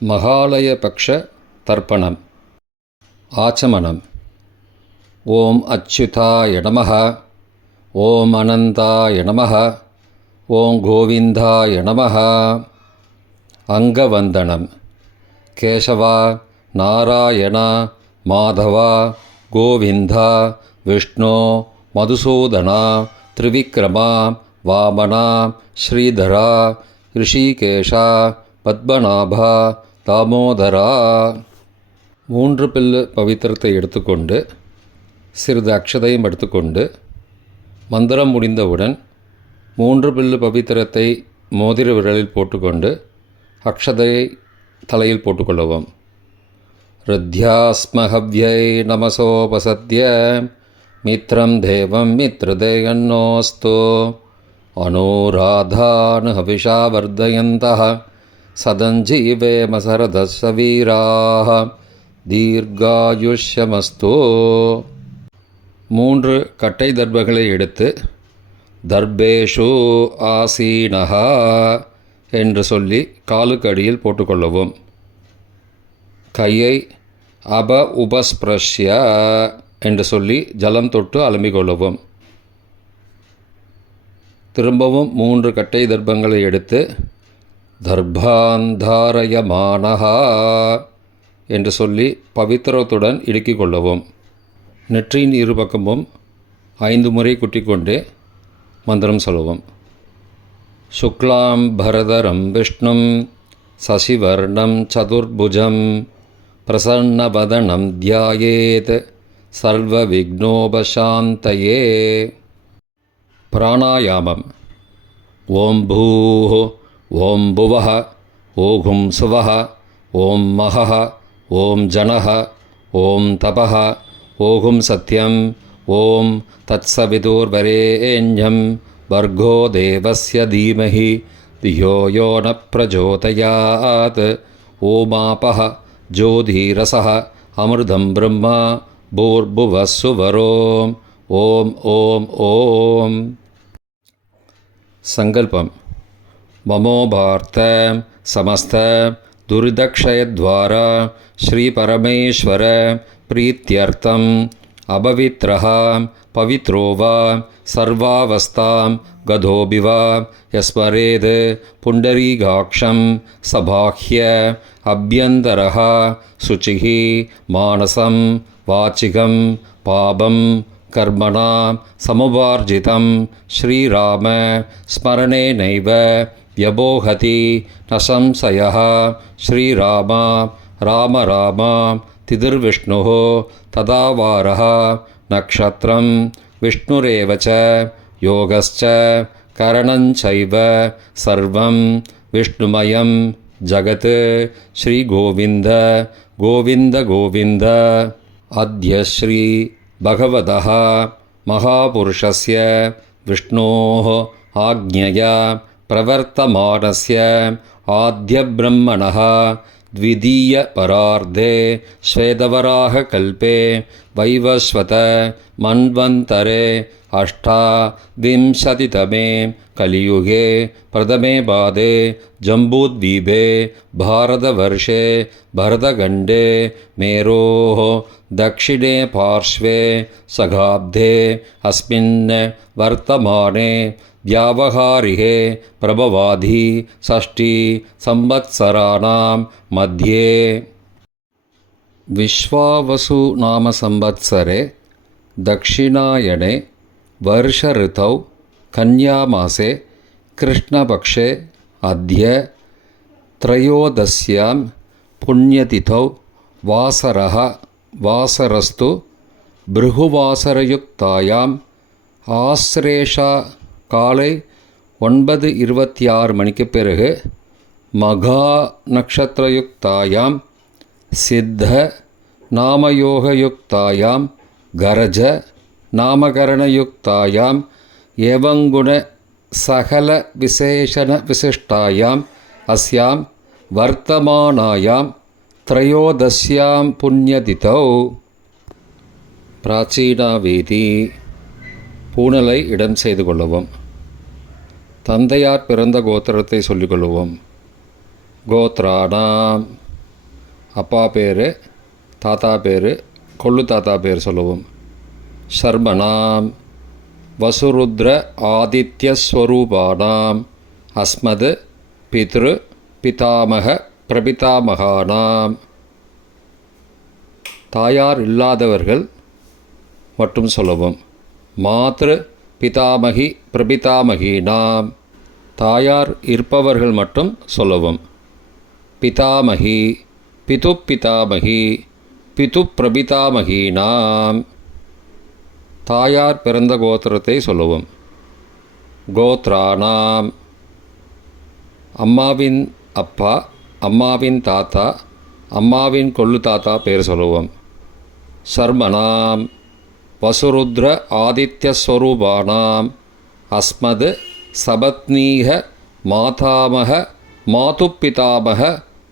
மகாலயபக்ஷ தர்ப்பணம். ஆச்சமனம். ஓம் அச்சுதாய நமः. ஓம் அனந்தாய நமः. ஓம் கோவிந்தாய நமः. அங்கவந்தனம். கேசவா, நாராயணா, மாதவா, கோவிந்தா, விஷ்ணு, மதுசூதனா, திரிவிக்ரமா, வாமனா, ஸ்ரீதரா, ரிஷிகேஷா, பத்மநாபா, தாமோதரா. 3 பில்லு பவித்திரத்தை எடுத்துக்கொண்டு சிறிது அக்ஷதையும் எடுத்துக்கொண்டு மந்திரம் முடிந்தவுடன் 3 பில்லு பவித்திரத்தை மோதிர விரலில் போட்டுக்கொண்டு அக்ஷதையை தலையில் போட்டுக்கொள்ளவும். ருத்யாஸ்மஹவ்யை நமசோபசத்ய மித்ரம் தேவம் மித்ருதேயன்னோஸ்து அனுராதான் ஹவிஷா வர்தயந்தः சதஞ்சீவேம சரதஸ்ஸ வீராः தீர்காயுஷ்யமஸ்து. 3 கட்டை தர்பங்களை எடுத்து தர்பேஷு ஆசீனஹ என்று சொல்லி காலுக்கு அடியில் போட்டுக்கொள்ளவும். கையை உபஸ்பிரஷ்ய என்று சொல்லி ஜலம் தொட்டு அலம்பிக்கொள்ளவும். திரும்பவும் 3 கட்டை தர்பங்களை எடுத்து தர்பாந்தாரயமானஹா என்று சொல்லி பவித்திரத்துடன் இடுக்கிக் கொள்ளவும். நெற்றியின் இருபக்கமும் 5 முறை குட்டிக்கொண்டே மந்திரம் சொல்லவும். சுக்லாம் பரதரம் விஷ்ணும் சசிவர்ணம் சதுர்புஜம் பிரசன்னவதனம் தியாயேத் சர்வ விக்னோபசாந்தயே. பிராணாயாமம். ஓம் பூஹ ஓம் புவஹ ஓகும் சுவஹ ஓம் மஹஹ ஓம் ஜனஹ ஓம் தபஹ ஓகும் சத்யம் ஓம் தத்சவிதுர்வரேண்யம் வர்கோ தேவஸ்ய தீமஹி தியோ யோ ந பிரச்சோதயாத். ஓமாபஹ ஜோதிரசஹ அமிர்தம் பிரம்மா பூர்புவः சுவரோம். ஓம் ஓம் ஓம். சங்கல்பம். மமோபார்த்த சமஸ்த துரிதக்ஷயத்வாரா ஸ்ரீ பரமேஸ்வர பிரீத்யர்த்தம் அபவித்ரஹ பவித்ரோ வா சர்வாவஸ்தாம் கதோபிவா யஸ்மரேத் புண்டரீகாக்ஷம் சபாஹ்ய அப்யந்தரஹ சுச்சிஹி மானசம் வாச்சிகம் பாபம் கர்மணா சமுபார்ஜிதம் ஸ்ரீராம ஸ்மரணேனைவ வ்யபோஹதி ந சம்சயः. ஸ்ரீராமா ராம ராமா திதிர்விஷ்ணுः ததாவாரः நக்ஷத்ரம் விஷ்ணுரேவ ச யோகஸ்ச கரணஞ்சைவ சர்வம் விஷ்ணுமயம் ஜகத். ஸ்ரீகோவிந்த கோவிந்த கோவிந்த. அத்ய ஸ்ரீ பகவதः மகாபுருஷஸ்ய விஷ்ணோः ஆக்ஞயா பிரவர்த்தமானஸ்ய ஆத்யப்ரம்மணः द्वितीयपरार्धे श्वेतवराहकल्पे वैवस्वत मन्वन्तरे अष्टाविंशतितमे कलियुगे प्रथमे पादे जम्बूद्वीपे भारतवर्षे भरतखण्डे मेरोः दक्षिणे पार्श्वे सगाब्धे अस्मिन् वर्तमाने व्यावहारिके प्रभवादि षष्ठी संवत्सराणां मध्ये. विश्वावसु नाम संवत्सरे दक्षिणायने वर्ष ऋतौ कन्यामासे कृष्णपक्षे अद्य त्रयोदश्यां पुण्यतिथौ वासरस्तु भृगुवासरयुक्तायाम् ஆஸ்ரேஷா காலை 9:26 மணிக்கு பிறகு மகா நக்ஷத்திரயுக்தாயாம் சித்த நாமயோகயுக்தாயாம் கரஜ நாமகரணயுக்தாயாம் ஏவங்குண சகல விசேஷண விசிஷ்டாயாம் அஸ்யாம் வர்த்தமானாயாம் த்ரயோதஸ்யாம் புண்ணியதிதௌ. பிராச்சீனாவேதி. பூணலை இடம் செய்து கொள்ளவும். தந்தையார் பிறந்த கோத்திரத்தை சொல்லிக்கொள்வோம். கோத்ராணாம் அப்பா பேர், தாத்தா பேர், கொள்ளு தாத்தா பேர் சொல்லுவோம். சர்மணாம் வசுருத்ர ஆதித்யஸ்வரூபானாம் அஸ்மத் பித்ரு பிதாமக பிரபிதாமகானாம். தாயார் இல்லாதவர்கள் மட்டும் சொல்லவும். மாத்ரு பிதாமகி பிரபிதாமகீனாம். தாயார் இருப்பவர்கள் மட்டும் சொல்லவும். பிதாமகி பிது பிதாமகி பிது பிரபிதாமகீனாம். தாயார் பிறந்த கோத்திரத்தை சொல்லவும். கோத்ரானாம் அம்மாவின் அப்பா, அம்மாவின் தாத்தா, அம்மாவின் கொள்ளு தாத்தா பேர் சொல்லுவோம். சர்மணாம் வசுருத்ர ஆதித்யஸ்வரூபானாம் அஸ்மத் சபத்னீக மாதாமக மாதுப்பிதாமக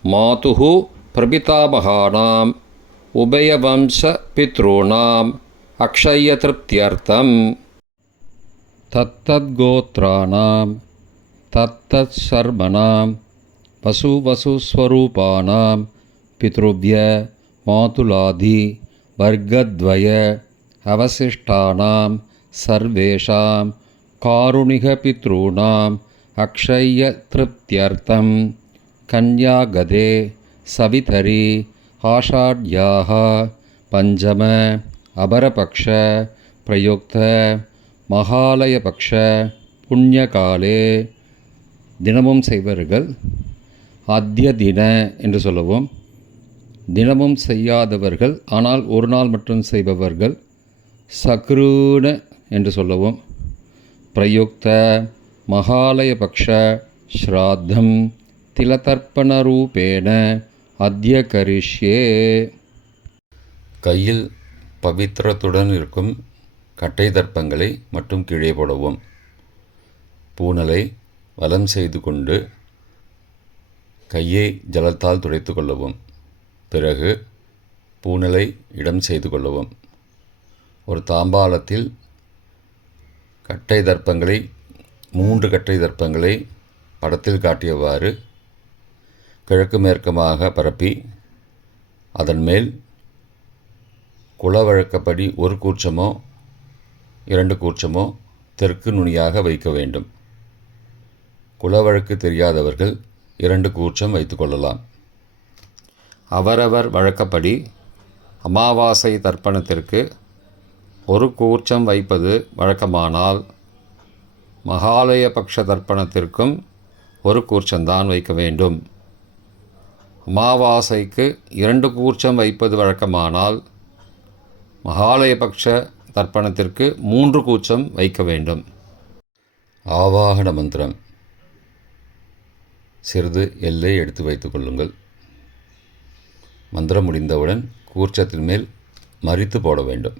மாதுஹு பிரபிதாமகானாம் உபயவம்ச பித்ருணாம் அக்ஷயத்ருப்தியர்த்தம். தத்தத்கோத்ராணாம் தத்தத்சர்மணாம் வசுஸ்வரூபானாம் பித்ருவ்ய மாதுலாதி வர்க்கத்வய அவசிஷ்டானாம் சர்வேஷாம் காருணிகபித்ருணாம் அக்ஷயத்ருப்தியர்த்தம் கன்யாகதே சவிதரி ஆஷாட்யாः பஞ்சம அபரபக்ஷ பிரயுக்த மகாலயபக்ஷ புண்ணியகாலே. தினமும் செய்வர்கள் அத்ய தின என்று சொல்லவும். தினமும் செய்யாதவர்கள் ஆனால் ஒரு நாள் மட்டும் செய்பவர்கள் சக்ரூண என்று சொல்லவும். பிரயுக்த மகாலயபக்ஷ ஸ்ராத்தம் திலதர்ப்பணரூபேண அத்ய கரிஷ்யே. கையில் பவித்திரத்துடன் இருக்கும் கட்டை தர்ப்பங்களை மட்டும் கீழே போடவும். பூனலை வலம் செய்து கொண்டு கையை ஜலத்தால் துடைத்து கொள்ளவும். பிறகு பூனலை இடம் செய்து கொள்ளவும். ஒரு தாம்பாளத்தில் கட்டை தர்ப்பங்களை 3 கட்டை தர்ப்பங்களை படத்தில் காட்டியவாறு கிழக்கு மேற்கமாக பரப்பி அதன் மேல் குலவழக்கப்படி 1 கூர்ச்சமோ 2 கூர்ச்சமோ தெற்கு நுனியாக வைக்க வேண்டும். குலவழக்கு தெரியாதவர்கள் 2 கூர்ச்சம் வைத்து கொள்ளலாம். அவரவர் வழக்கப்படி அமாவாசை தர்ப்பணத்திற்கு 1 கூர்ச்சம் வைப்பது வழக்கமானால் மகாலயபக்ஷ தர்ப்பணத்திற்கும் 1 கூர்ச்சம்தான் வைக்க வேண்டும். அமாவாசைக்கு 2 கூர்ச்சம் வைப்பது வழக்கமானால் மகாலயபக்ஷ தர்ப்பணத்திற்கு 3 கூர்ச்சம் வைக்க வேண்டும். ஆவாகன மந்திரம். சிறிது எல்லை எடுத்து வைத்துக் கொள்ளுங்கள். மந்திரம் முடிந்தவுடன் கூர்ச்சத்தின் மேல் மரித்து போட வேண்டும்.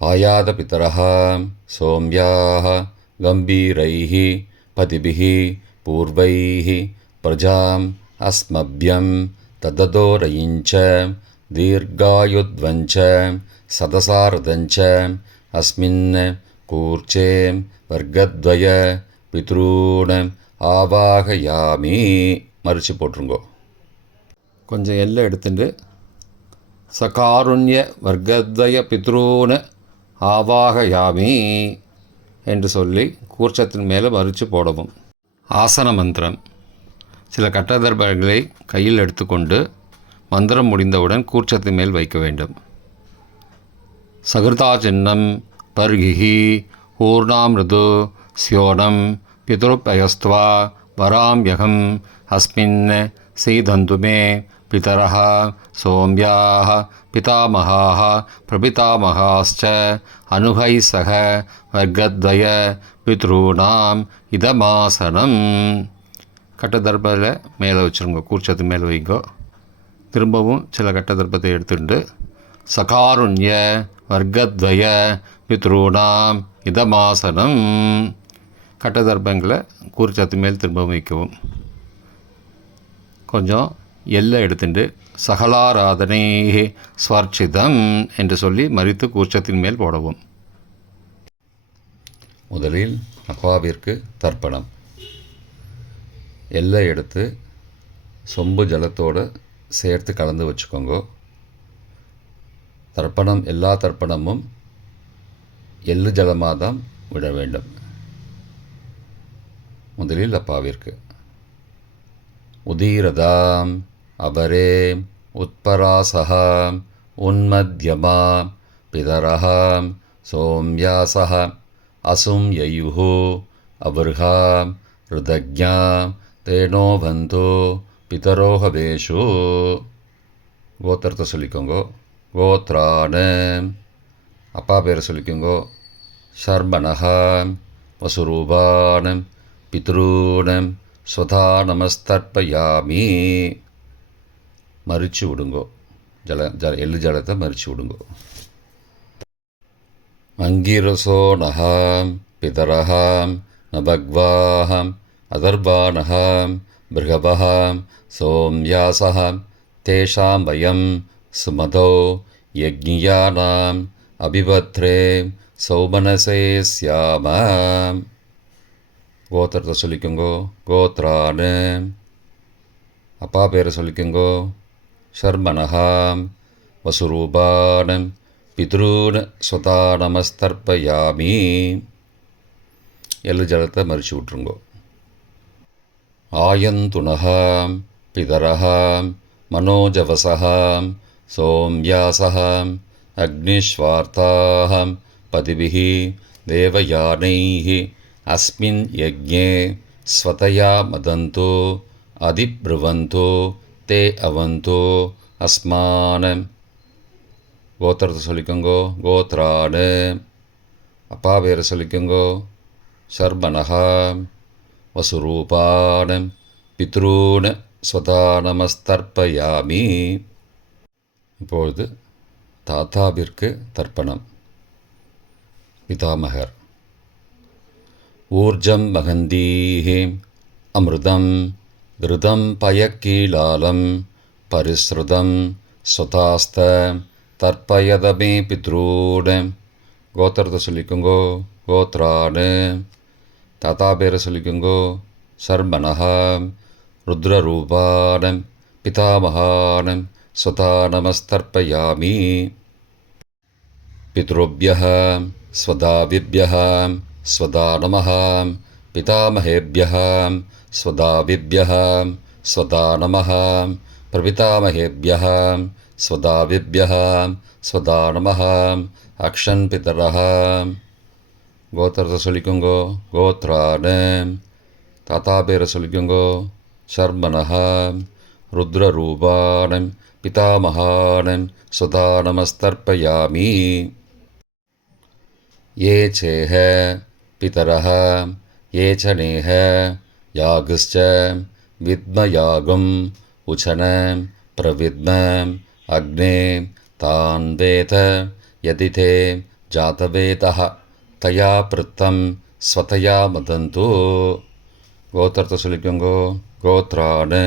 ஆயாத பிதரஹ சோம்யாஹ கம்பீரைஹ பதிபிஹ பூர்வைஹ பிரஜாம் அஸ்மப்யம் தததோரயிஞ்ச தீர்காயுத்வஞ்ச சதசாரதஞ்ச அஸ்மின் கூர்ச்சே வர்க்கத்வய பித்ரூண ஆவாகயாமி. மறித்து போட்டுருங்கோ. கொஞ்சம் எல்லை எடுத்துட்டு சகாருண்ய வர்க்கத்வய பித்ரூண ஆவாகயாமி என்று சொல்லி கூர்ச்சத்தின் மேலே மறித்து போடவும். ஆசன மந்திரம். சில கட்டதர்பங்களை கையில் எடுத்துக்கொண்டு மந்திரம் முடிந்தவுடன் கூர்ச்சத்தின் மேல் வைக்க வேண்டும். சகிருதா சின்னம் பர்கிஹி ஊர்ணாமிருது ஸ்யோனம் பிதுருப்பயஸ்த்வா வராம்யகம் அஸ்மின் சீதந்துமே பிதரஹ சோம்யாஹ பிதாமகாஹ பிரபிதாமகாஸ்ச அனுகை சக வர்க்கத்வய பித்ருணாம் இதமாசனம். கட்டதர்பத்தில் மேலே வச்சுருங்க. கூர்ச்சத்து மேலே வைங்கோ. திரும்பவும் சில கட்டதர்பத்தை எடுத்துட்டு சகாருண்ய வர்க்கத்வய பித்ருணாம் இதமாசனம். கட்டதர்பங்களை கூர்ச்சத்து மேல் திரும்பவும் வைக்கவும். கொஞ்சம் எல்லை எடுத்துட்டு சகலாராதனை ஸ்வர்ச்சிதம் என்று சொல்லி மறித்து கூர்ச்சத்தின் மேல் போடவும். முதலில் அப்பாவிற்கு தர்ப்பணம். எல்லை எடுத்து சொம்பு ஜலத்தோடு சேர்த்து கலந்து வச்சுக்கோங்க. தர்ப்பணம் எல்லா தர்ப்பணமும் எள்ளு ஜலமாக தான் விட வேண்டும். முதலில் அப்பாவிற்கு உதீரதாம் அபரே உத்பராசகாம் உன்மத்யமாம் பிதரஹாம் சோம்யாசஹ அசும் யயுஹு அபர்ஹாம் ருதக்ஞாம் தேனோபந்தோ பிதரோஹவேஷு. கோத்திரத்தை சொல்லிக்கோங்கோ. கோத்ரான அப்பா பேரை சொல்லிக்கோங்கோ. ஷர்மணஹாம் வசுரூபானம் பித்ரூனம் ஸ்வதா நமஸ்தர்ப்பயாமி. மறித்து விடுங்கோ. எள்ளு ஜலத்தை மறித்து விடுங்கோ. அங்கிரசோ நகாம் பிதரஹாம் நபக்வாஹம் அதர்பானஹாம் பிருகபஹாம் சோம்யாசஹாம் தேஷாம் வயம் சுமதோ யக்ஞியானாம் அபிபத்ரே சௌமனசே ஸ்யாமாம். கோத்திரத்தை சொல்லிக்கோங்கோ. கோத்ரானு அப்பா பேரை சொல்லிக்கோங்கோ. ஷர்மணஹாம் வசுரூபானம் பித்ரூன் ஸ்வதா நமஸ்தர்ப்பயாமி. எள்ளு ஜலத்தை மறித்து விட்ருங்கோ. ஆயந்துணஹாம் பிதரஹாம் மனோஜவசஹாம் சோம்யாசஹாம் அக்னிஷ்வார்த்தாஹாம் பதிபிஹி தேவயானைஹி அஸ்மின் யஜ்ஞே ஸ்வதயா மதந்தோ அதிப்ருவந்தோ தே அவந்தோ அஸ்மானம். கோத்திரத்தை சொல்லிக்கோங்கோ. கோத்ரானு அப்பா பேரை சொல்லிக்கோங்கோ. ஷர்மணஹாம் வசுரூபானம் பித்ரூன் ஸ்வதா நமஸ்தர்ப்பயாமி. இப்பொழுது தாத்தாவிற்கு தர்ப்பணம். பிதாமகர் ஊர்ஜம் மகந்தீஹி அமிர்தம் கிருதம் பயக்கீலாலம் பரிஸ்ருதம் ஸ்வதாஸ்த தர்ப்பயதமே பித்ரூன். கோத்திரத்தை சொல்லிக்கோங்கோ. கோத்ரானு தாத்தா பேரை சொல்லிக்கோங்கோ. ஷர்மணஹாம் ருத்ரரூபானம் பிதாமகானம் ஸ்வதா நமஸ்தர்ப்பயாமி. பித்ருப்யஹ ஸ்வதாவிப்யஹ ஸ்வதா நமஹ பிதாமகேப்யஹ ஸ்வதாவிப்யஹ ஸ்வதா நமஹ பிரபிதாமகேப்யஹ ஸ்வதாவிப்யஹ ஸ்வதா நமஹ அக்ஷன் பிதரஹ. கோத்திரத்தை சொல்லிக்கோங்கோ. கோத்ரானு தாத்தா பேரை சொல்லிக்கோங்கோ. ஷர்மணஹாம் ருத்ரரூபானம் பிதாமகானம் ஸ்வதா நமஸ்தர்ப்பயாமி. ये चेह पितरः ये च नेह यागश्च विद्मयागुम् उचनं प्रविद्मम् अग्ने तान् वेद यदि ते जातवेदः तया पृत्तं स्वतया मदन्तु. கோத்திரத்தை சொல்லிக்கோங்கோ. கோத்ரானு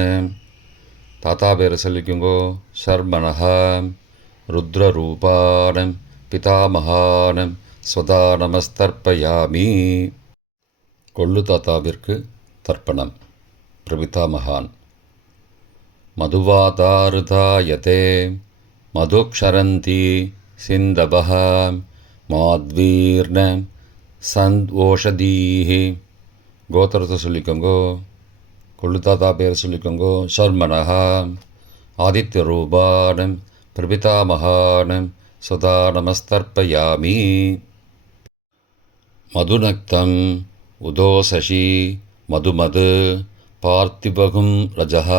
தாத்தா பேரை சொல்லிக்கோங்கோ. ஷர்மணஹாம் ருத்ரரூபானம் பிதாமகானம் ஸ்வதா நமஸ்தர்ப்பயாமி. கொள்ளு தாத்தாவிற்கு தர்ப்பணம். பிரபிதாமகான் மதுவாதாருதாயதே மதுக்ஷரந்தி சிந்தபஹ மாத்வீர்ண சந்த்வோஷதீஹி. கோத்திரத்தை சொல்லிக்கோங்கோ. கொள்ளு தாத்தா பேரை சொல்லிக்கோங்கோ. ஷர்மணஹாம் ஆதித்யரூபானம் பிரபிதாமகானம் ஸ்வதா நமஸ்தர்ப்பயாமி. மதுநக்தம் உதோசசி மதுமது பார்த்திபகும் ரஜஹ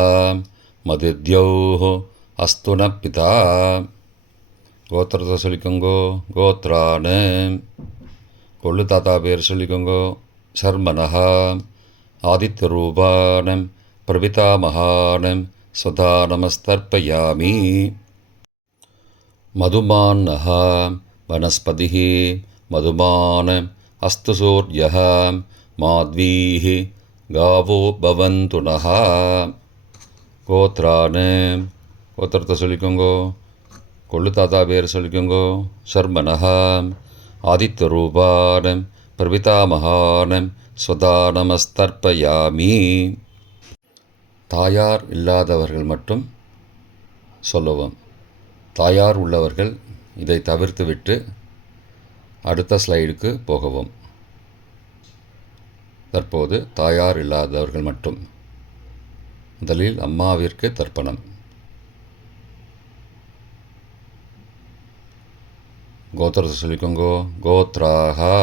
மதித்யௌஹ அஸ்துன பிதா. கோத்திரத்தை சொல்லிக்கோங்கோ. கோத்ரானு கொள்ளு தாத்தா பேர் சொல்லிக்கோங்கோ. ஷர்மணஹாம் ஆதித்யரூபானம் பிரபிதாமகானம் ஸ்வதா நமஸ்தர்ப்பயாமி. மதுமான்னஹ வனஸ்பதிः மதுமான் அஸ்து சூர்யः மாத்வீः காவோ பவந்து நஹ. கோத்ரானு கோத்திரத்தை சொல்லிக்கோங்கோ. கொள்ளு தாத்தா பேர் சொல்லிக்கோங்கோ. ஷர்மணஹாம் ஆதித்யரூபானம் பிரபிதாமகானம் ஸ்வதா நமஸ்தர்ப்பயாமி. தாயார் இல்லாதவர்கள் மட்டும் சொல்லவும். தாயார் உள்ளவர்கள் இதை தவிர்த்துவிட்டு அடுத்த ஸ்லைடுக்கு போகவும். தற்போது தாயார் இல்லாதவர்கள் மட்டும். முதலில் அம்மாவிற்கு தர்ப்பணம். கோத்திரத்தை சொல்லிக்கோங்கோ. கோத்ராஹா.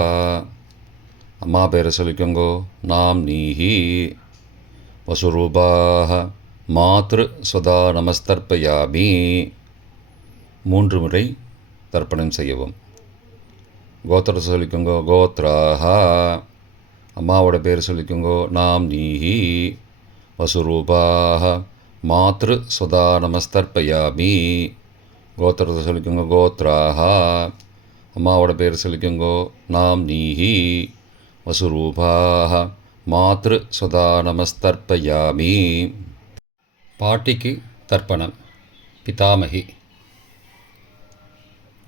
அம்மா பேரை சொல்லிக்கோங்கோ. நாம் நீஹி. வசுரூபாக மாத்ரு சுதா நமஸ்தர்ப்பயாமி. 3 முறை தர்ப்பணம் செய்யவும். கோத்திரத்தை சொல்லிக்கோங்கோ. கோத்ராஹா. அம்மாவோட பேர் சொல்லிக்கோங்கோ. நாம் நீஹி. வசுரூபாக மாத்ரு சுதா நமஸ்தர்ப்பயாமி. கோத்திரத்தை சொல்லிக்கோங்க. கோத்ராஹா. அம்மாவோட பேர் சொல்லிக்கோங்கோ. நாம் நீஹி. வசுரூபாக மாத்ரு சுதா நமஸ்தர்ப்பயாமி. பாட்டிக்கு தர்ப்பணம். பிதாமகி.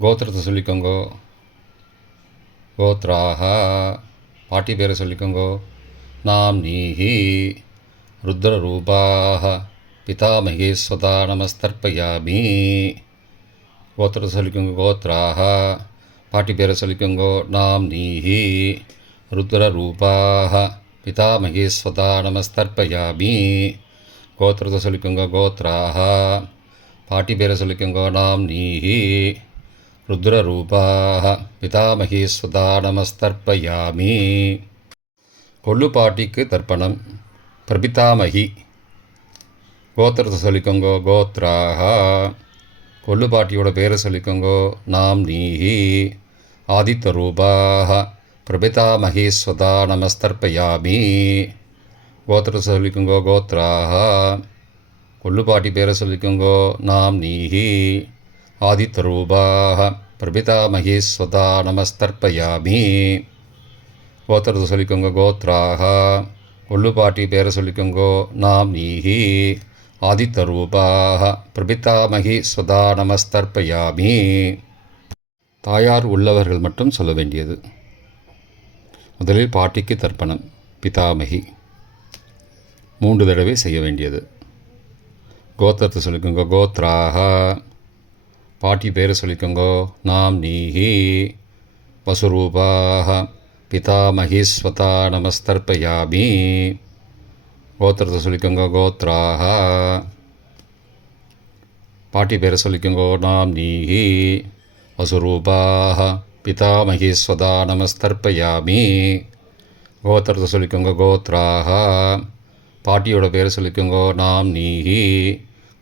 கோத்திரத்தை சொல்லிக்கோங்கோ. கோத்ராஹா. பாட்டி பேரை சொல்லிக்கோங்கோ. நாம் நீஹி. ருத்ரரூபாக பிதாமகி ஸ்வதா நமஸ்தர்ப்பயாமி. கோத்திரத்தை சொல்லிக்கோங்க. கோத்ராஹா. பாட்டி பேரை சொல்லிக்கோங்கோ. நாம் நீஹி. ருத்ரரூபாக பிதாமகி ஸ்வதா நமஸ்தர்ப்பயாமி. கோத்திரத்தை சொல்லிக்கோங்க. கோத்ராஹா. பாட்டி பேரை சொல்லிக்கோங்கோ. நாம் நீஹி. ருத்ரரூபாக பிதாமகி ஸ்வதா நமஸ்தர்ப்பயாமி. கொள்ளு பாட்டிக்கு தர்ப்பணம். பிரபிதாமகி. கோத்திரத்தை சொல்லிக்கோங்கோ. கோத்ராஹா. கொள்ளு பாட்டியோட பேரை சொல்லிக்கோங்கோ. நாம் நீஹி. ஆதித்யரூபாக பிரபிதாமகி ஸ்வதா நமஸ்தர்ப்பயாமி. கோத்திரத்தை சொல்லிக்கோங்கோ. கோத்ராஹா. கொள்ளு பாட்டி பேரை சொல்லிக்கோங்கோ. நாம் நீஹி. ஆதித்யரூபாக பிரபிதாமகி ஸ்வதா நமஸ்தர்ப்பயாமி. கோத்திரத்தை சொல்லிக்கோங்க. கோத்ராஹா. கொள்ளு பாட்டி பேரை சொல்லிக்கோங்கோ. நாம் நீஹி. ஆதித்யரூபாக பிரபிதாமகி ஸ்வதா நமஸ்தர்ப்பயாமி. தாயார் உள்ளவர்கள் மட்டும் சொல்ல வேண்டியது. முதலில் பாட்டிக்கு தர்ப்பணம். பிதாமகி 3 தடவை செய்ய வேண்டியது. கோத்திரத்தை சொல்லிக்கோங்க. கோத்ராஹா. பாட்டி பேரை சொல்லிக்கோங்கோ. நாம் நீஹி. வசுரூபாக பிதாமகி ஸ்வதா நமஸ்தர்ப்பயாமி. கோத்திரத்தை சொல்லிக்கோங்க. கோத்ராஹா. பாட்டி பேரை சொல்லிக்கோங்கோ. நாம் நீஹி. வசுரூபாக பிதாமகி ஸ்வதா நமஸ்தர்ப்பயாமி. கோத்திரத்தை சொல்லிக்கோங்க. கோத்ராஹா. பாட்டியோட பேரை சொல்லிக்கோங்கோ. நாம் நீஹி.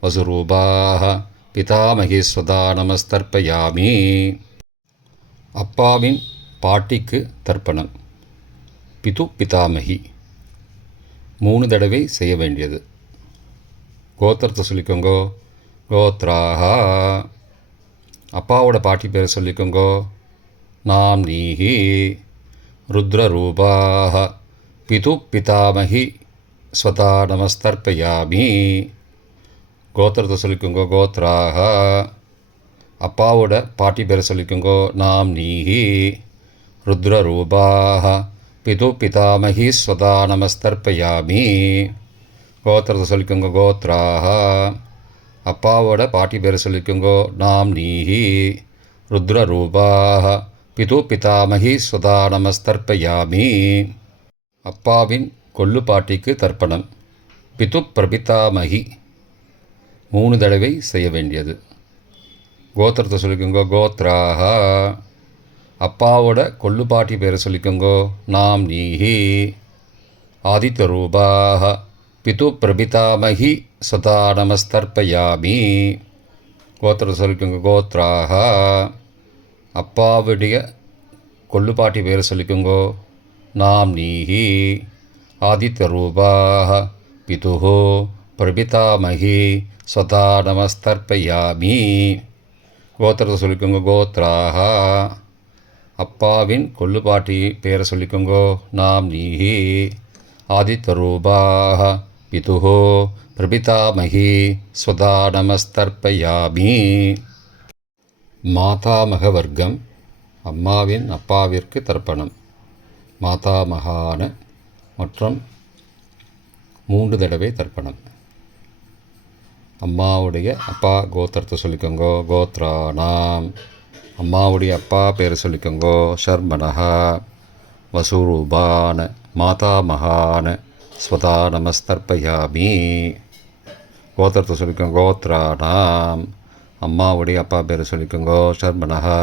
வசுரூபாக பிதாமகி ஸ்வதா நமஸ்தர்ப்பயாமி. அப்பாவின் பாட்டிக்கு தர்ப்பணம். பிது பிதாமகி 3 தடவை செய்ய வேண்டியது. கோத்திரத்தை சொல்லிக்கோங்கோ. கோத்ராஹா. அப்பாவோட பாட்டி பேரை சொல்லிக்கோங்கோ. நாம் நீஹி. ருத்ரரூபாக பிது பிதாமகி ஸ்வதா நமஸ்தர்ப்பயாமி. கோத்திரத்தை சொல்லிக்கோங்கோ. கோத்ராஹா. அப்பாவோட பாட்டி பேரை சொல்லிக்கோங்கோ. நாம் நீஹி. ருத்ரரூபாக பிது பிதாமகி ஸ்வதா நமஸ்தர்ப்பயாமி. கோத்திரத்தை சொல்லிக்கோங்க. கோத்ராஹா. அப்பாவோட பாட்டி பேரை சொல்லிக்கோங்கோ. நாம் நீஹி. ருத்ரரூபாக பிது பிதாமகி ஸ்வதா நமஸ்தர்ப்பயாமி. அப்பாவின் கொள்ளு பாட்டிக்கு தர்ப்பணம். பிது பிரபிதாமகி 3 தடவை செய்ய வேண்டியது. கோத்திரத்தை சொல்லிக்கோங்கோ. கோத்ராஹா. அப்பாவோட கொள்ளு பாட்டி பேரை சொல்லிக்கோங்கோ. நாம் நீஹி. ஆதித்யரூபாக பிது பிரபிதாமகி ஸ்வதா நமஸ்தர்ப்பயாமி. கோத்திரத்தை சொல்லிக்கோங்க. கோத்ராஹா. அப்பாவுடைய கொள்ளு பாட்டி பேரை சொல்லிக்கோங்கோ. நாம் நீஹி. ஆதித்யரூபாக பிது பிரபிதாமகி ஸ்வதா நமஸ்தர்ப்பயாமி. கோத்திரத்தை சொல்லிக்கோங்க. கோத்ராஹா. அப்பாவின் கொள்ளு பாட்டி பேரை சொல்லிக்கோங்கோ. நாம் நீஹி. ஆதித்யரூபாக பிது பிரபிதாமகி ஸ்வதா நமஸ்தர்ப்பயாமி. மாதாமக வர்க்கம். அம்மாவின் அப்பாவிற்கு தர்ப்பணம். மாதாமகான மற்றும் 3 தடவை தர்ப்பணம். அம்மாவுடைய அப்பா கோத்திரத்தை சொல்லிக்கோங்கோ. கோத்ராணாம். அம்மாவுடைய அப்பா பேர் சொல்லிக்கோங்கோ. ஷர்மனஹா. வசுரூபான் மாதாமகான் ஸ்வதா நமஸ்தர்ப்பயாமி. கோத்திரத்தை சொல்லிக்கோங்க. கோத்ராணாம். அம்மாவுடைய அப்பா பேர் சொல்லிக்கோங்கோ. ஷர்மனஹா.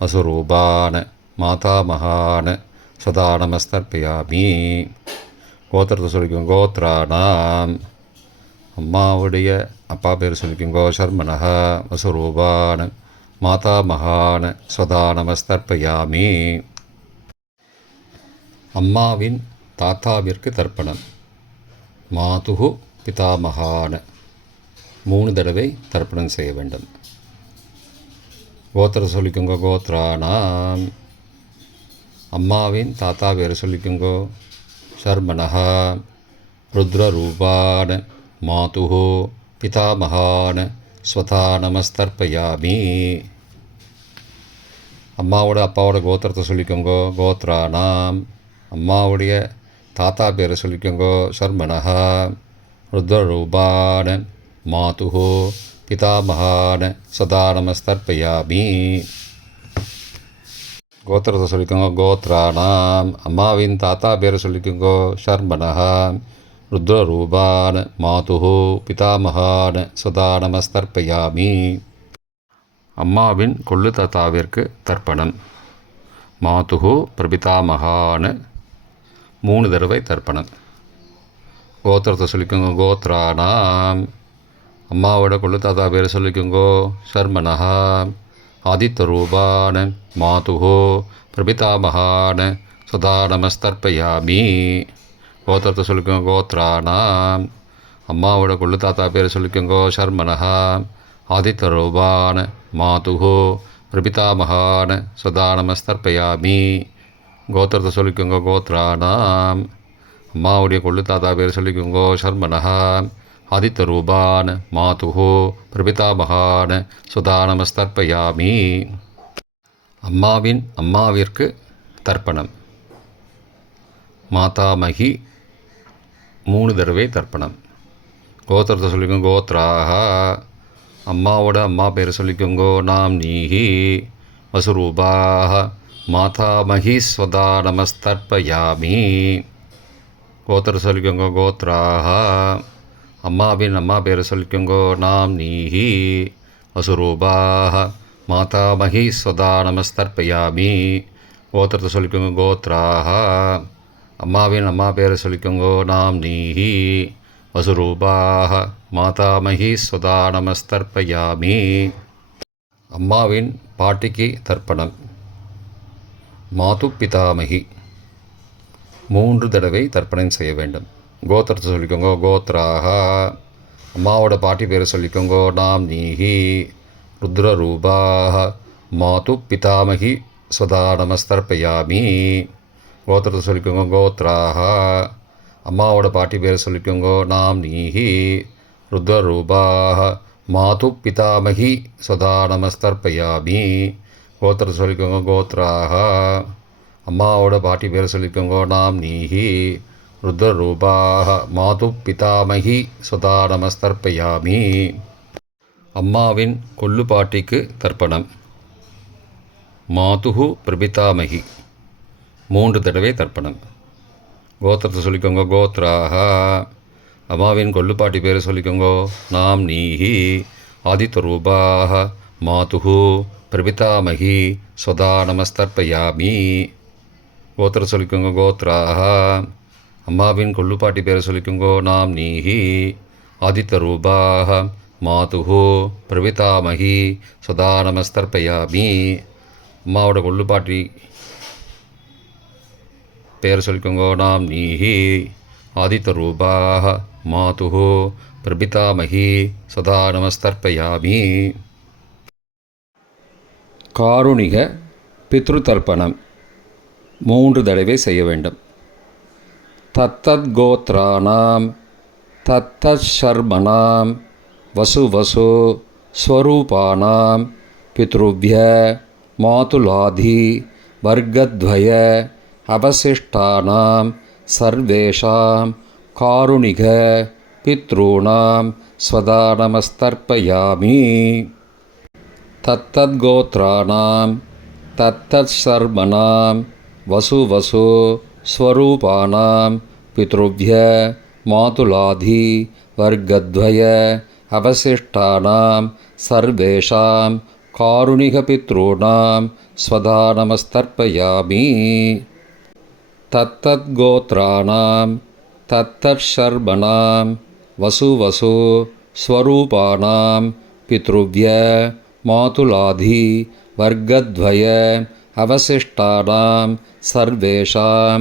வசுரூபான் மாதாமகான் ஸ்வதா நமஸ்தர்ப்பயாமி. கோத்திரத்தை சொல்லிக்கோங்க. கோத்ராணாம். அம்மாவுடைய அப்பா பேர் சொல்லிக்கோங்கோ. ஷர்மனஹா. வசுரூபான் மாதாமகான் ஸ்வதா நமஸ்தர்ப்பயாமி. அம்மாவின் தாத்தாவிற்கு தர்ப்பணம். மாதுகு பிதாமகான் 3 தடவை தர்ப்பணம் செய்ய வேண்டும். கோத்திர சொல்லிக்கோங்க. கோத்ராணாம். அம்மாவின் தாத்தா பேர் சொல்லிக்கோங்கோ. ஷர்மனஹா. ருத்ரரூபான் மாதுகு பிதாமகான் ஸ்வதா நமஸ்தர்ப்பயாமி. அம்மாவோட அப்பாவோட கோத்திரத்தை சொல்லிக்கோங்கோ. கோத்ராணாம். அம்மாவுடைய தாத்தா பேரை சொல்லிக்கோங்கோ. ஷர்மனஹா. ருத்ரரூபான் மாதுகு பிதாமகான் சதா நமஸ்தர்ப்பயாமி. கோத்திரத்தை சொல்லிக்கோங்க. கோத்ராணாம். அம்மாவின் தாத்தா பேரை சொல்லிக்கோங்கோ. ஷர்மனஹா. ருத்ரரூபான் மாதுகு பிதாமகான் சதா நமஸ்தர்ப்பயாமி. அம்மாவின் கொள்ளு தாத்தாவிற்கு தர்ப்பணம். மாதுகு பிரபிதாமகான் 3 தடவை தர்ப்பணம். கோத்திரத்தை சொல்லிக்கோங்க. கோத்ராணாம். அம்மாவோட கொள்ளு தாத்தா பேர் சொல்லிக்கோங்கோ. ஷர்மனஹா. ஆதித்யரூபான் மாதுகு பிரபிதாமகான் சதா நமஸ்தர்ப்பயாமி. கோத்திரத்தை சொல்லிக்கோங்க. கோத்ராணாம். அம்மாவோட கொள்ளு தாத்தா பேர் சொல்லிக்கோங்கோ. ஷர்மனஹா. ஆதித்யரூபான் மாதுகு பிரபிதாமகான் சதா நமஸ்தர்ப்பயாமி. கோத்திரத்தை சொல்லிக்கோங்க. கோத்ராணாம். அம்மாவுடைய கொள்ளு தாத்தா பேர் சொல்லிக்கோங்கோ. ஷர்மனஹா. ஆதித்யரூபான் மாதுகு பிரபிதாமகான் சதா நமஸ்தர்ப்பயாமி. அம்மாவின் அம்மாவிற்கு தர்ப்பணம். மாதாமகி 3 தடவை தர்ப்பணம். கோத்திரத்தை சொல்லிக்கோங்க. கோத்ராஹா. அம்மாவோட அம்மா பேர் சொல்லிக்கோங்கோ. நாம் நீஹி வசுரூபாஹ மாதாமகி ஸ்வதா நமஸ்தர்ப்பயாமி. கோத்திர சொல்லிக்கோங்க. கோத்ராஹா. அம்மாவின் அம்மா பேர் சொல்லிக்கோங்கோ. நாம் நீஹி வசுரூபாஹ மாதாமகி ஸ்வதா நமஸ்தர்ப்பயாமி. கோத்திரத்தை சொல்லிக்கோங்க. கோத்ராஹா. அம்மாவின் அம்மா பேர் சொல்லிக்கோங்கோ. நாம் நீஹி வசுரூபாஹ மாதாமகி ஸ்வதா நமஸ்தர்ப்பயாமி. அம்மாவின் பாட்டிக்கு தர்ப்பணம். மாது பிதாமகி 3 தடவை தர்ப்பணம் செய்ய வேண்டும். கோத்திரத்தை சொல்லிக்கோங்க. கோத்ராஹா. அம்மாவோட பாட்டி பேர் சொல்லிக்கோங்கோ. நாம் நீஹி ருத்ரரூபாஹ மாது பிதாமகி ஸ்வதா நமஸ்தர்ப்பயாமி. கோத்திரத்தை சொல்லிக்கோங்க. கோத்ராஹா. அம்மாவோட பாட்டி பேர் சொல்லிக்கோங்கோ. நாம் நீஹி ருத்ரரூபாஹ மாது பிதாமகி ஸ்வதா நமஸ்தர்ப்பயாமி. கோத்திரத்தை சொல்லிக்கோங்க. கோத்ராஹா. அம்மாவோட பாட்டி பேர் சொல்லிக்கோங்கோ. நாம் நீஹி ருத்ரரூபாஹ மாது பிதாமகி ஸ்வதா நமஸ்தர்ப்பயாமி. அம்மாவின் கொள்ளு பாட்டிக்கு தர்ப்பணம். மாதுகு பிரபிதாமகி 3 தடவை தர்ப்பணம். கோத்திரத்தை சொல்லிக்கோங்க. கோத்ராஹா. அம்மாவின் கொள்ளுப்பாட்டி பேர் சொல்லிக்கோங்கோ. நாம் நீஹி ஆதித்யரூபாஹ மாதுகு பிரபிதாமகி ஸ்வதா நமஸ்தர்ப்பயாமி. கோத்திர சொல்லிக்கோங்க. கோத்ராஹா. அம்மாவின் கொள்ளுப்பாட்டி பேர் சொல்லிக்கோங்கோ. நாம் நீஹி ஆதித்யரூபாஹ மாதுகு பிரபிதாமகி ஸ்வதா நமஸ்தர்ப்பயாமி. அம்மாவோட கொள்ளுப்பாட்டி பேர் சொல்லிக்கோங்கோ. நாம் நீஹி ஆதித்யரூபாஹ மாதுகு பிரபிதாமகி சதா நமஸ்தர்ப்பயாமி. காருணிக பித்ருதர்ப்பணம் 3 தடவை செய்ய வேண்டும். தத்தத் கோத்ராணாம் தத்தத் ஷர்மணாம் வசு ஸ்வரூபானாம் பித்ருவ்ய மாதுலாதி வர்க்கத்வய அவசிஷ்டானாம் சர்வேஷாம் காருணிக பித்ருணாம் स्वदा नमस्तर्पयामि तत्तद्गोत्राणां तत्तत्सर्मणां वसुवसु स्वरूपाणां पितृभ्य मातुलाधि वर्गद्वय अवशिष्टानां सर्वेषां कारुणिकपितॄणां स्वदा नमस्तर्पयामि तत्तद्गोत्राणां तत्तत्सर्मणां वसुवसु स्वरूपाणां पितृभ्य मातुलाधि वर्गद्वय अवशिष्टानां सर्वेषां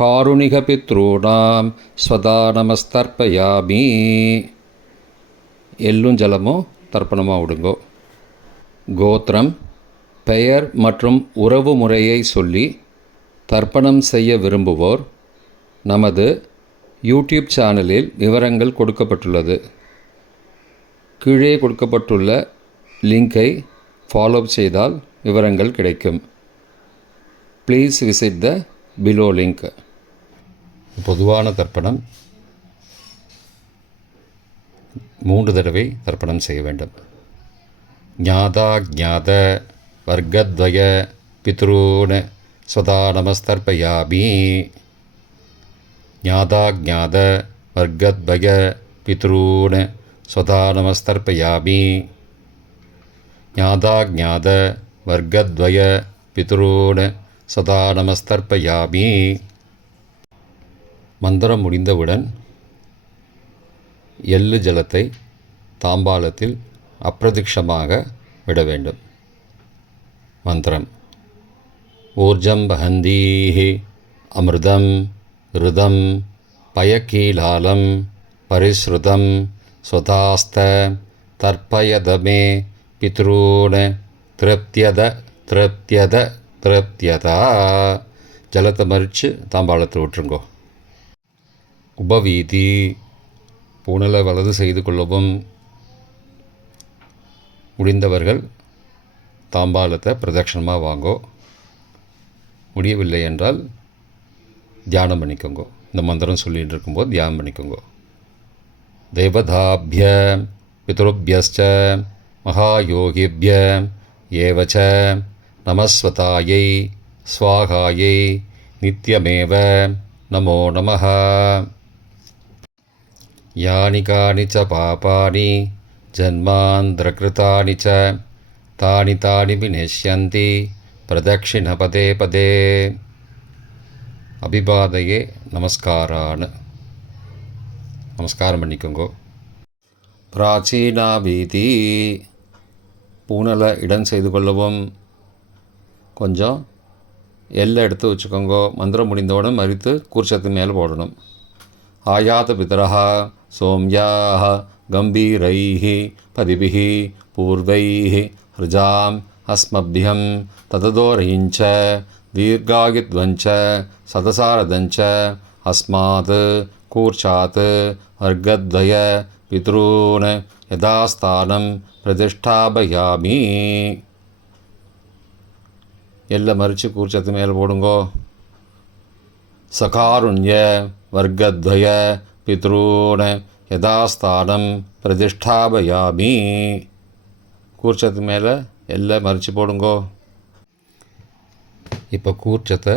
कारुणिकपितॄणां स्वदा नमस्तर्पयामि எள்ளும் ஜலமும் தர்ப்பணமாக விடுங்கோ. கோத்திரம், பெயர் மற்றும் உறவு முறையை சொல்லி தர்ப்பணம் செய்ய விரும்புவோர் நமது யூடியூப் சேனலில் விவரங்கள் கொடுக்கப்பட்டுள்ளது. கீழே கொடுக்கப்பட்டுள்ள லிங்கை ஃபாலோ செய்தால் விவரங்கள் கிடைக்கும். Please visit the below link. பொதுவான தர்ப்பணம் 3 தடவை தர்ப்பணம் செய்ய வேண்டும். ஞாதா ஞாத வர்க்கத்வய பித்ரூன் ஸ்வதா நமஸ்தர்ப்பயாமி. ஞாதா ஞாத வர்க்கத்வய பித்ரூன் ஸ்வதா நமஸ்தர்ப்பயாமி. ஞாதா ஞாத வர்க்கத்வய பித்ரூன் ஸ்வதா நமஸ்தர்ப்பயாமி. மந்திரம் முடிந்தவுடன் எள்ளு ஜலத்தை தாம்பாளத்தில் அப்பிரதிக்ஷமாக விட வேண்டும். மந்திரம்: ஊர்ஜம் வஹந்தீஹி அமிர்தம் ருதம் பயக்கீலாலம் பரிஸ்ருதம் ஸ்வதாஸ்த தர்ப்பயதமே பித்ரூன் திருப்தியத திருப்தியத திருப்தியதா. ஜலத்தை மறித்து தாம்பாளத்தில் விட்டுருங்கோ. உபவீதி: பூணலை வலது செய்து கொள்ளவும். முடிந்தவர்கள் தாம்பாலத்தை பிரதட்சணமாக வாங்கோ. முடியவில்லை என்றால் தியானம் பண்ணிக்கோங்க. இந்த மந்திரம் சொல்லிகிட்டு இருக்கும்போது தியானம் பண்ணிக்கோங்க. தேவதாபிய பித்ருபியஸ்ச மகாயோகிபிய ஏவச்ச நமஸ்வதாயை ஸ்வாகாயை நித்யமேவ நமோ நமஹ. யானி கானி ச பாபானி ஜன்மாந்திரகிருதானி ச தானி தானி விநஷ்யந்தி பிரதக்ஷிண பதே பதே. அபிபாதையே நமஸ்காரான்னு நமஸ்காரம் பண்ணிக்கோங்கோ. பிராச்சீனா வீதி: பூனலை இடம் செய்து கொள்ளவும். கொஞ்சம் எல்லை எடுத்து வச்சுக்கோங்கோ. மந்திரம் முடிந்தவுடன் மறித்து கூர்ச்சத்தின் மேலே போடணும். ஆயாத பிதரஹ சோம்யாஹ கம்பீரைஹ பதிபிஹ பூர்வைஹ ருஜாம் அஸ்மப்யம் தததோரயிஞ்ச தீர்காயுத்வஞ்ச சதசாரதஞ்ச அஸ்மாத் கூர்ச்சாத் வர்க்கத்வய பித்ரூன் யதாஸ்தானம் பிரதிஷ்டாபயாமி. எல்லாம் மறித்து கூர்ச்சத்து மேலே போடுங்கோ. சகாருண்ய வர்க்கத்வய பித்ரூன் யதாஸ்தானம் பிரதிஷ்டாபயாமி. கூர்ச்சத்து மேலே எல்லாம் மறித்து போடுங்கோ. இப்போ கூர்ச்சத்தை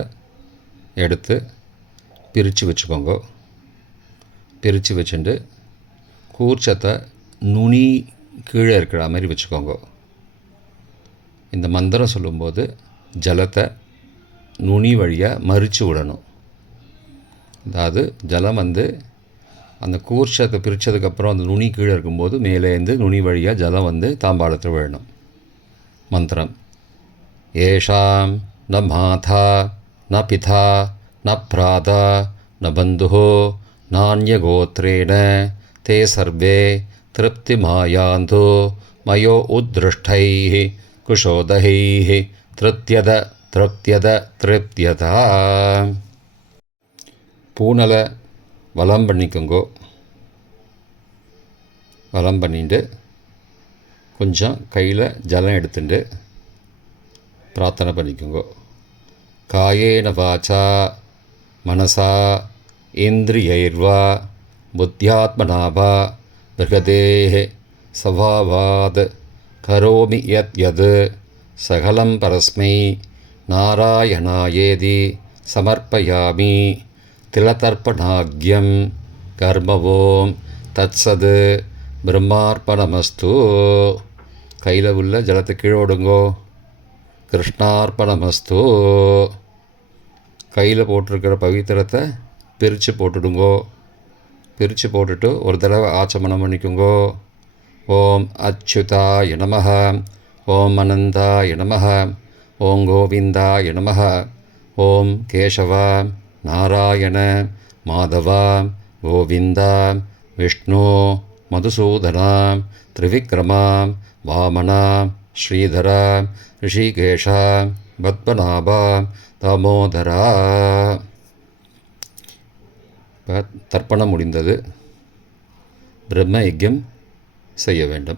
எடுத்து பிரித்து வச்சுக்கோங்க. பிரித்து வச்சுட்டு கூர்ச்சத்தை நுனி கீழே இருக்கிற மாதிரி வச்சுக்கோங்க. இந்த மந்திரம் சொல்லும்போது ஜலத்தை நுனி வழியாக மறித்து விடணும். அதாவது ஜலம் அந்த கூர்ச்சத்தை பிரித்ததுக்கப்புறம் அந்த நுனி கீழே இருக்கும்போது மேலேருந்து நுனி வழியாக ஜலம் தாம்பாளத்தில் விழணும். மந்திரம்: ஏஷாம் ந மாதா ந பிதா ந பிராதா ந பந்துஹோ நான்யகோத்ரேண தே சர்வே திருப்திமாயாந்தோ மயோ உத்ருஷ்டைः குஷோதகைः திருப்தியத திருப்தியத திருப்தியதா. பூனலை வலம் பண்ணிக்கோங்கோ. வலம் பண்ணிட்டு கொஞ்சம் கையில் ஜலம் எடுத்துட்டு பிரார்த்தனை பண்ணிக்கோங்கோ. காயேன வாச்சா மனசா இந்திரியைர்வா புத்தியாத்மனாவா பிருகதேः சபாவாத் கரோமி யத் யத் சகலம் பரஸ்மை நாராயணாயேதி சமர்ப்பயாமி திலதர்ப்பணாக்யம் கர்மவோம் தத்சத் பிரம்மார்ப்பணமஸ்து. கையில் உள்ள ஜலத்தை கீழோடுங்கோ. கிருஷ்ணார்ப்பணமஸ்து. கையில் போட்டிருக்கிற பவித்திரத்தை பிரித்து போட்டுடுங்கோ. பிரித்து போட்டுட்டு ஒரு தடவை ஆச்சமனம் பண்ணிக்குங்கோ. ஓம் அச்சுதாய நமஹ, ஓம் அனந்தாய நமஹ, ஓம் கோவிந்தாய நமஹ, ஓம் கேசவ நாராயண மாதவ கோவிந்த விஷ்ணு மதுசூதன திரிவிக்ரம வாமன ஸ்ரீதர ரிஷிகேஷ பத்மநாப தாமோதரா. தர்ப்பணம் முடிந்தது. பிரம்ம யஜ்யம் செய்ய வேண்டும்.